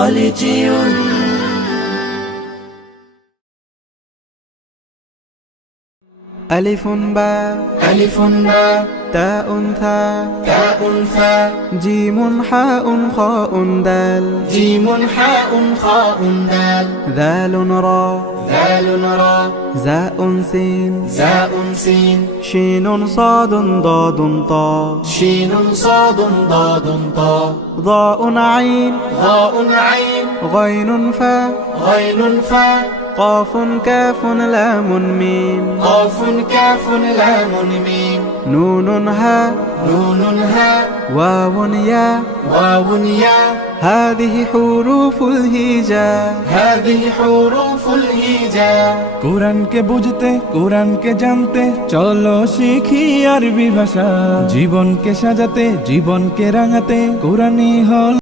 خالديون. ألف باء ألف باء تاء ثاء تاء ثاء جيم حاء خاء دال جيم حاء خاء دال ذال را ذال را زاء سين زاء سين شين صاد ضاد طاء شين صاد ضاد طاء ضاء عين ضاء عين غين فاء غين فاء قاف كاف لام ميم قاف كاف لام ميم نون هاء نون هاء واو ياء واو ياء هذه حروف الهجاء هذه حروف الهجاء। কোরআনকে বুঝতে কোরআনকে জানতে চলো শিখি আরবি ভাষা, জীবনকে সাজাতে জীবনকে রাঙাতে কোরআনই হল